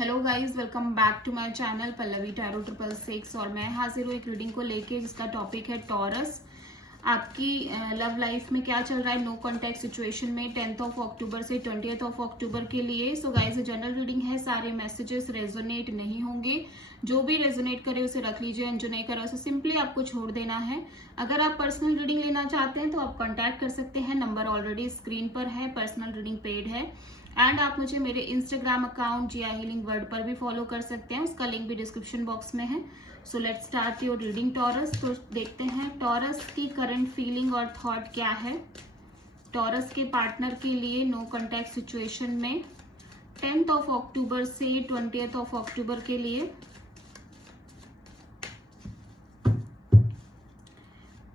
Hello guys, welcome back to my channel Pallavi tarot 666। और मैं हाजिर हूँ एक रीडिंग को लेके जिसका टॉपिक है टॉरस। आपकी लव लाइफ में क्या चल रहा है नो कॉन्टैक्ट सिचुएशन में 10th ऑफ अक्टूबर से 20th ऑफ अक्टूबर के लिए। सो गाइस, जनरल रीडिंग है, सारे मैसेजेस रेजोनेट नहीं होंगे। जो भी रेजोनेट करे उसे रख लीजिए, जो नहीं करे उसे सिंपली आपको छोड़ देना है। अगर आप पर्सनल रीडिंग लेना चाहते हैं तो आप कॉन्टैक्ट कर सकते हैं, नंबर ऑलरेडी स्क्रीन पर है, पर्सनल रीडिंग पेड है। एंड आप मुझे मेरे इंस्टाग्राम अकाउंट जिया हीलिंग वर्ल्ड पर भी फॉलो कर सकते हैं, उसका लिंक भी डिस्क्रिप्शन बॉक्स में है। So let's start your reading taurus. तो देखते हैं टॉरस की करंट फीलिंग और थॉट क्या है टॉरस के पार्टनर के लिए नो कॉन्टैक्ट सिचुएशन में 10th ऑफ अक्टूबर से 20th ऑफ अक्टूबर के लिए।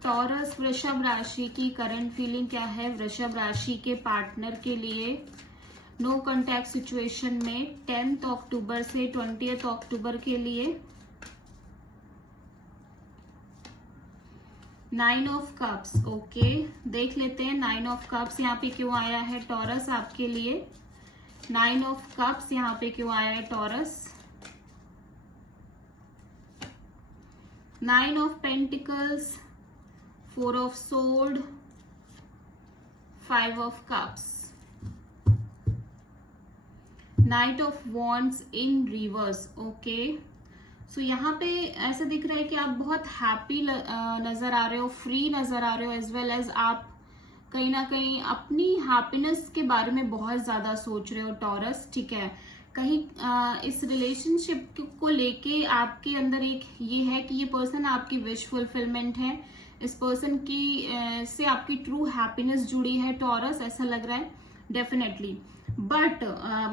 टॉरस वृषभ राशि की करंट फीलिंग क्या है वृषभ राशि के पार्टनर के लिए नो कॉन्टैक्ट सिचुएशन में 10th अक्टूबर से 20th अक्टूबर के लिए। 9 ऑफ कप्स, ओके, देख लेते हैं 9 ऑफ कप्स यहाँ पे क्यों आया है टॉरस आपके लिए। 9 ऑफ कप्स यहाँ पे क्यों आया है Taurus. 9 of pentacles, 4 of sword, 5 of cups, knight of wands in reverse. Okay, so यहाँ पे ऐसा दिख रहा है कि आप बहुत हैप्पी नजर आ रहे हो, फ्री नजर आ रहे हो, एज वेल एज आप कहीं ना कहीं अपनी हैप्पीनेस के बारे में बहुत ज्यादा सोच रहे हो टॉरस। ठीक है, कहीं इस रिलेशनशिप को लेके आपके अंदर एक ये है कि ये पर्सन आपकी विश फुलफिलमेंट है, इस पर्सन की से आपकी ट्रू हैप्पीनेस जुड़ी है टॉरस, ऐसा लग रहा है डेफिनेटली। बट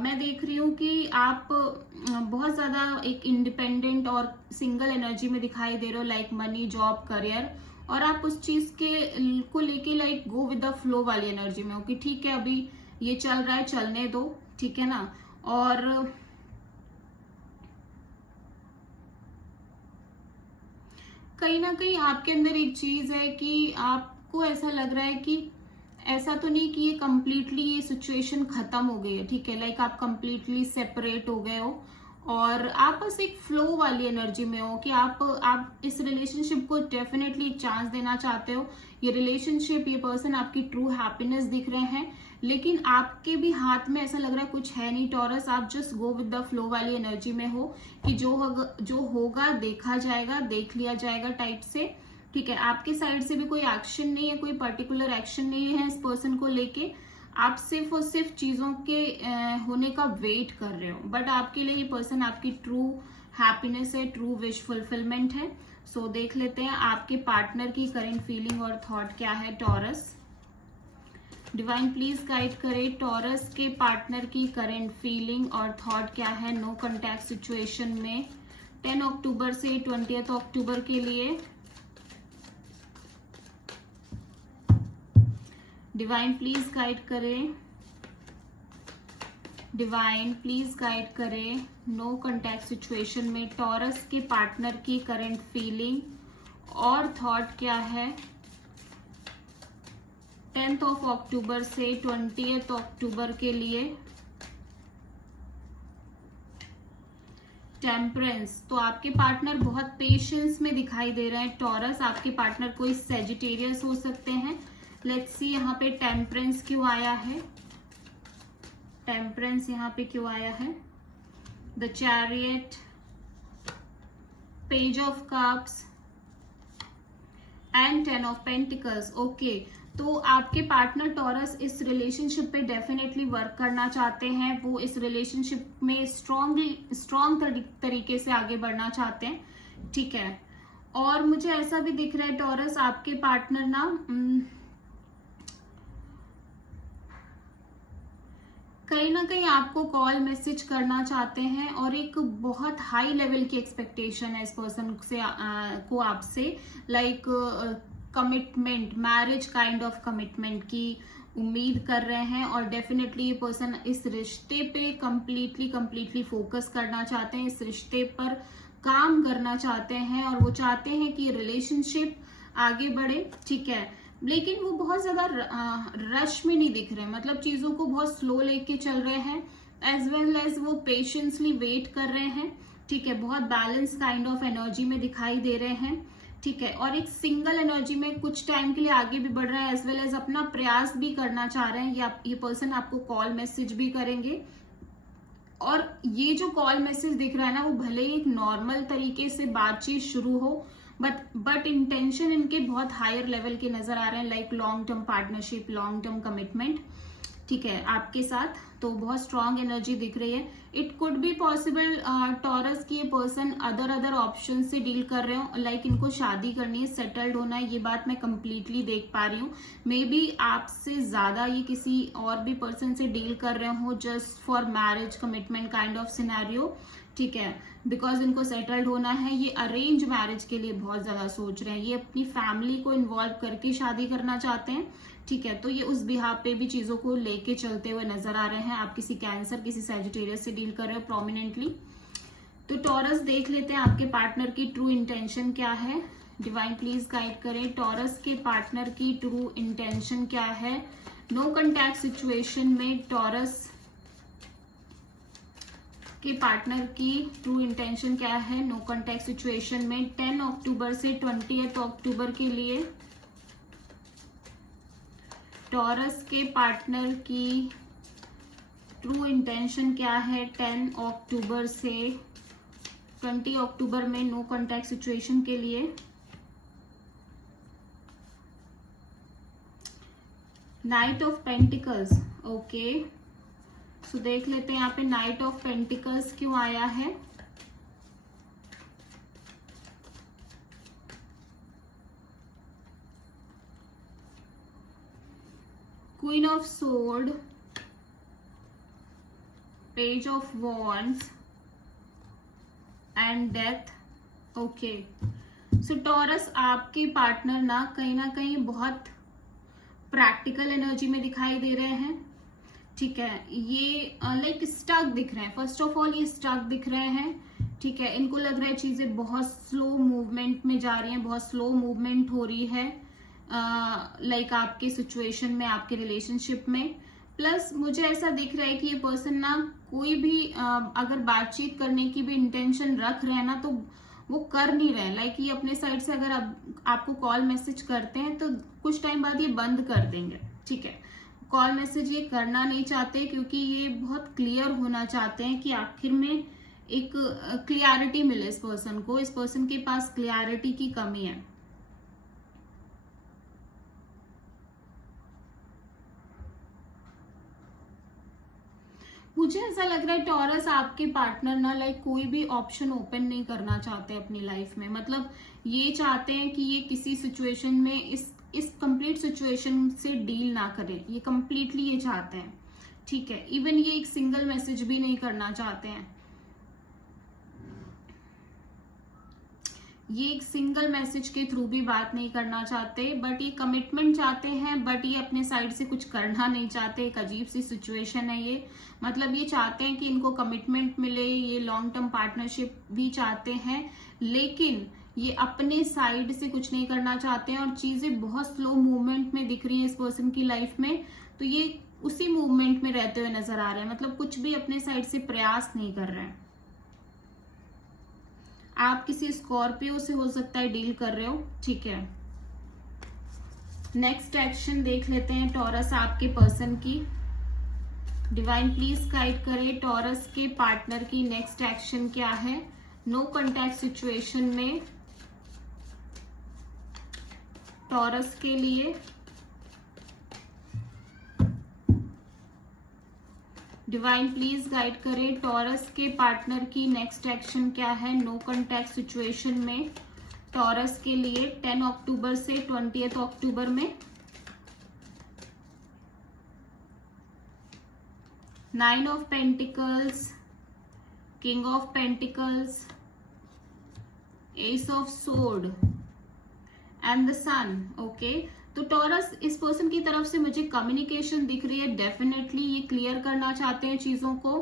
मैं देख रही हूँ कि आप बहुत ज्यादा एक इंडिपेंडेंट और सिंगल एनर्जी में दिखाई दे रहे हो, लाइक मनी, जॉब, करियर, और आप उस चीज के को लेके like go with the flow वाली एनर्जी में हो कि ठीक है अभी ये चल रहा है, चलने दो, ठीक है ना। और कहीं ना कहीं आपके अंदर एक चीज है कि आपको ऐसा लग रहा है कि ऐसा तो नहीं कि ये कंप्लीटली ये सिचुएशन खत्म हो गई है, ठीक है, लाइक आप कंप्लीटली सेपरेट हो गए हो और आप बस एक फ्लो वाली एनर्जी में हो कि आप इस रिलेशनशिप को डेफिनेटली एक चांस देना चाहते हो। ये रिलेशनशिप, ये पर्सन आपकी ट्रू हैप्पीनेस दिख रहे हैं, लेकिन आपके भी हाथ में ऐसा लग रहा है कुछ है नहीं टॉरस। आप just go with the flow वाली एनर्जी में हो कि जो होगा देखा जाएगा, देख लिया जाएगा टाइप से। ठीक है, आपके साइड से भी कोई एक्शन नहीं है, कोई पर्टिकुलर एक्शन नहीं है इस पर्सन को लेके, आप सिर्फ और सिर्फ चीजों के होने का वेट कर रहे हो। बट आपके लिए ये पर्सन आपकी ट्रू हैप्पीनेस है, ट्रू विश फुलफिलमेंट है। सो देख लेते हैं आपके पार्टनर की करंट फीलिंग और थॉट क्या है टॉरस। डिवाइन प्लीज गाइड करे टॉरस के पार्टनर की करंट फीलिंग और थॉट क्या है नो कॉन्टैक्ट सिचुएशन में 10 अक्टूबर से 20th अक्टूबर के लिए। डिवाइन प्लीज गाइड करें, डिवाइन प्लीज गाइड करें नो कॉन्टैक्ट सिचुएशन में टॉरस के पार्टनर की करंट फीलिंग और थॉट क्या है 10th ऑफ अक्टूबर से 20th अक्टूबर के लिए। टेम्परेंस, तो आपके पार्टनर बहुत पेशेंस में दिखाई दे रहे हैं टॉरस। आपके पार्टनर कोई सेजिटेरियस हो सकते हैं। लेट्स सी यहाँ पे टेम्परेंस क्यों आया है, टेम्परेंस यहाँ पे क्यों आया है। The chariot, page of cups and 10 of pentacles. Okay, तो आपके पार्टनर टॉरस इस रिलेशनशिप पे डेफिनेटली वर्क करना चाहते हैं, वो इस रिलेशनशिप में स्ट्रॉन्ग तरीके से आगे बढ़ना चाहते हैं, ठीक है। और मुझे ऐसा भी दिख रहा है टॉरस आपके पार्टनर ना कहीं आपको कॉल मैसेज करना चाहते हैं और एक बहुत हाई लेवल की एक्सपेक्टेशन है इस पर्सन से को आपसे, like commitment, marriage kind of commitment की उम्मीद कर रहे हैं। और डेफिनेटली ये पर्सन इस रिश्ते पे कंप्लीटली फोकस करना चाहते हैं, इस रिश्ते पर काम करना चाहते हैं और वो चाहते हैं कि रिलेशनशिप आगे बढ़े, ठीक है। लेकिन वो बहुत ज्यादा रश में नहीं दिख रहे, मतलब चीजों को बहुत स्लो लेके चल रहे हैं। एज वेल एज वो पेशेंसली वेट कर रहे हैं, ठीक है, बहुत बैलेंस काइंड ऑफ एनर्जी में दिखाई दे रहे हैं, ठीक है, और एक सिंगल एनर्जी में कुछ टाइम के लिए आगे भी बढ़ रहा है, एज वेल एज अपना प्रयास भी करना चाह रहे हैं, या ये पर्सन आपको कॉल मैसेज भी करेंगे। और ये जो कॉल मैसेज दिख रहा है ना, वो भले ही एक नॉर्मल तरीके से बातचीत शुरू हो, बट इंटेंशन इनके बहुत हायर लेवल के नजर आ रहे हैं, like long term partnership, long term commitment, ठीक है, आपके साथ। तो बहुत स्ट्रांग एनर्जी दिख रही है। It could be possible taurus की ये पर्सन अदर ऑप्शन से डील कर रहे हो, लाइक इनको शादी करनी है, सेटल्ड होना है, ये बात मैं कंप्लीटली देख पा रही हूँ। मे बी आपसे ज्यादा ये किसी और भी पर्सन से डील कर रहे हो, just for marriage commitment kind of scenario, ठीक है, बिकॉज इनको सेटल्ड होना है। ये अरेंज मैरिज के लिए बहुत ज्यादा सोच रहे हैं, ये अपनी फैमिली को इन्वॉल्व करके शादी करना चाहते हैं, ठीक है। तो ये उस बिहाफ पे भी चीजों को लेके चलते हुए नजर आ रहे हैं। आप किसी कैंसर, किसी सैजिटेरियस से डील कर रहे हो प्रोमिनेंटली। तो टॉरस देख लेते हैं आपके पार्टनर की ट्रू इंटेंशन क्या है। डिवाइन प्लीज गाइड करें, टॉरस के पार्टनर की ट्रू इंटेंशन क्या है। नो कॉन्टैक्ट सिचुएशन में टॉरस के पार्टनर की ट्रू इंटेंशन क्या है। नो कॉन्टैक्ट सिचुएशन में 10 अक्टूबर से 20 अक्टूबर के लिए टॉरस के पार्टनर की ट्रू इंटेंशन क्या है। 10 अक्टूबर से 20 अक्टूबर में नो कॉन्टैक्ट सिचुएशन के लिए। नाइट ऑफ पेंटिकल्स, ओके, सो देख लेते हैं यहाँ पे नाइट ऑफ पेंटिकल्स क्यों आया है। Queen of sword, page of wands and death, okay. So taurus आपके पार्टनर ना कहीं बहुत प्रैक्टिकल एनर्जी में दिखाई दे रहे हैं, ठीक है। ये लाइक स्टक दिख रहे हैं, फर्स्ट ऑफ ऑल ये स्टक दिख रहे हैं, ठीक है। इनको लग रहा है चीजें बहुत स्लो मूवमेंट में जा रही हैं, बहुत स्लो मूवमेंट हो रही है, लाइक आपके सिचुएशन में, आपके रिलेशनशिप में। प्लस मुझे ऐसा दिख रहा है कि ये पर्सन ना कोई भी अगर बातचीत करने की भी इंटेंशन रख रहे हैं ना, तो वो कर नहीं रहे। लाइक ये अपने साइड से अगर आपको कॉल मैसेज करते हैं तो कुछ टाइम बाद ये बंद कर देंगे, ठीक है। कॉल मैसेज ये करना नहीं चाहते, क्योंकि ये बहुत क्लियर होना चाहते हैं कि आखिर में एक क्लियरिटी मिले इस पर्सन को। इस पर्सन के पास क्लियरिटी की कमी है। मुझे ऐसा लग रहा है टॉरस आपके पार्टनर ना लाइक कोई भी ऑप्शन ओपन नहीं करना चाहते अपनी लाइफ में। मतलब ये चाहते हैं कि ये किसी सिचुएशन में इस कंप्लीट सिचुएशन से डील ना करें, ये कंप्लीटली ये चाहते हैं, ठीक है। इवन ये एक सिंगल मैसेज भी नहीं करना चाहते हैं, ये एक सिंगल मैसेज के थ्रू भी बात नहीं करना चाहते, बट ये कमिटमेंट चाहते हैं, बट ये अपने साइड से कुछ करना नहीं चाहते। एक अजीब सी सिचुएशन है ये। मतलब ये चाहते हैं कि इनको कमिटमेंट मिले, ये लॉन्ग टर्म पार्टनरशिप भी चाहते हैं, लेकिन ये अपने साइड से कुछ नहीं करना चाहते हैं, और चीजें बहुत स्लो मूवमेंट में दिख रही हैं इस पर्सन की लाइफ में। तो ये उसी मूवमेंट में रहते हुए नजर आ रहे हैं, मतलब कुछ भी अपने साइड से प्रयास नहीं कर रहे हैं। आप किसी स्कॉर्पियो से हो सकता है डील कर रहे हो, ठीक है। नेक्स्ट एक्शन देख लेते हैं टॉरस आपके पर्सन की। डिवाइन प्लीज गाइड करें, टॉरस के पार्टनर की नेक्स्ट एक्शन क्या है। नो कॉन्टैक्ट सिचुएशन में टॉरस के लिए। डिवाइन प्लीज गाइड करें, टॉरस के पार्टनर की नेक्स्ट एक्शन क्या है। नो कॉन्टैक्ट सिचुएशन में टॉरस के लिए 10 अक्टूबर से 20 अक्टूबर में। 9 of pentacles, king of pentacles, ace of sword and the sun, okay. तो टॉरस इस पर्सन की तरफ से मुझे कम्युनिकेशन दिख रही है, डेफिनेटली ये क्लियर करना चाहते हैं चीजों को,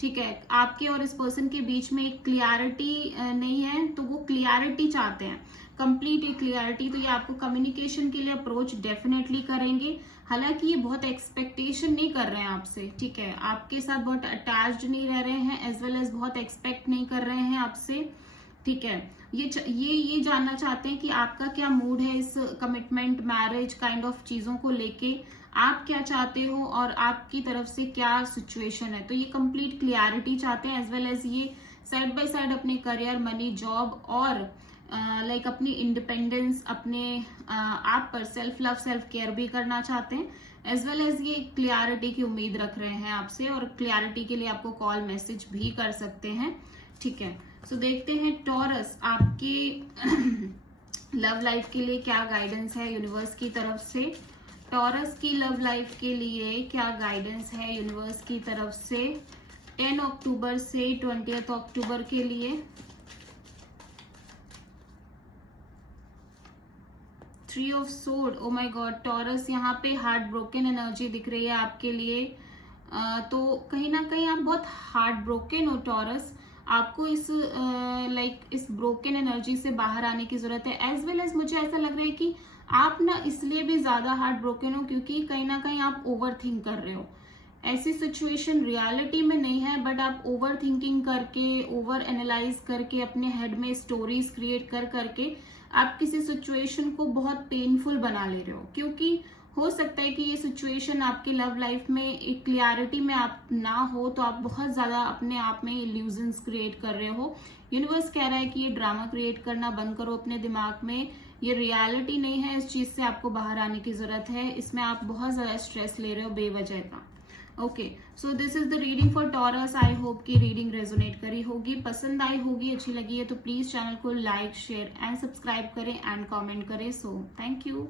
ठीक है, आपके और इस पर्सन के बीच में एक क्लियरिटी नहीं है, तो वो क्लियरिटी चाहते हैं, कंप्लीट क्लियरिटी। तो ये आपको कम्युनिकेशन के लिए अप्रोच डेफिनेटली करेंगे। हालांकि ये बहुत एक्सपेक्टेशन नहीं कर रहे हैं आपसे, ठीक है, आपके साथ बहुत अटैच्ड नहीं रह रहे हैं, एज वेल एज बहुत एक्सपेक्ट नहीं कर रहे हैं आपसे, ठीक है। ये जानना चाहते हैं कि आपका क्या मूड है इस कमिटमेंट, मैरिज काइंड ऑफ चीजों को लेके, आप क्या चाहते हो और आपकी तरफ से क्या सिचुएशन है। तो ये कंप्लीट क्लियरिटी चाहते हैं, एज वेल एज ये साइड बाय साइड अपने करियर, मनी, जॉब और लाइक अपनी इंडिपेंडेंस, अपने आप पर सेल्फ लव, सेल्फ केयर भी करना चाहते हैं, एज वेल एज ये क्लियरिटी की उम्मीद रख रहे हैं आपसे, और क्लियरिटी के लिए आपको कॉल मैसेज भी कर सकते हैं, ठीक है। सो देखते हैं टॉरस आपके लव लाइफ के लिए क्या गाइडेंस है यूनिवर्स की तरफ से। टॉरस की लव लाइफ के लिए क्या गाइडेंस है यूनिवर्स की तरफ से 10 अक्टूबर से 20 अक्टूबर के लिए। 3 of sword, oh my God, taurus यहाँ पे हार्ट ब्रोकन एनर्जी दिख रही है आपके लिए। तो कहीं ना कहीं आप बहुत हार्ट ब्रोकन हो टॉरस, आपको इस इस ब्रोकन एनर्जी से बाहर आने की जरूरत है। एज वेल एज मुझे ऐसा लग रहा है कि आप ना इसलिए भी ज्यादा हार्ट ब्रोकन हो क्योंकि कहीं ना कहीं आप ओवर थिंक कर रहे हो। ऐसी सिचुएशन रियलिटी में नहीं है, बट आप ओवर थिंकिंग करके, ओवर एनालाइज करके, अपने हेड में स्टोरीज क्रिएट कर करके आप किसी सिचुएशन को बहुत पेनफुल बना ले रहे हो। क्योंकि हो सकता है कि ये सिचुएशन आपकी लव लाइफ में एक क्लियरिटी में आप ना हो, तो आप बहुत ज्यादा अपने आप में इल्यूजन्स क्रिएट कर रहे हो। यूनिवर्स कह रहा है कि ये ड्रामा क्रिएट करना बंद करो अपने दिमाग में, ये रियलिटी नहीं है, इस चीज से आपको बाहर आने की जरूरत है। इसमें आप बहुत ज्यादा स्ट्रेस ले रहे हो बेवजह का। Okay, so this is the reading for taurus. I hope कि रीडिंग रेजोनेट करी होगी, पसंद आई होगी, अच्छी लगी है तो प्लीज चैनल को लाइक, शेयर एंड सब्सक्राइब करें एंड कमेंट करें। So thank you.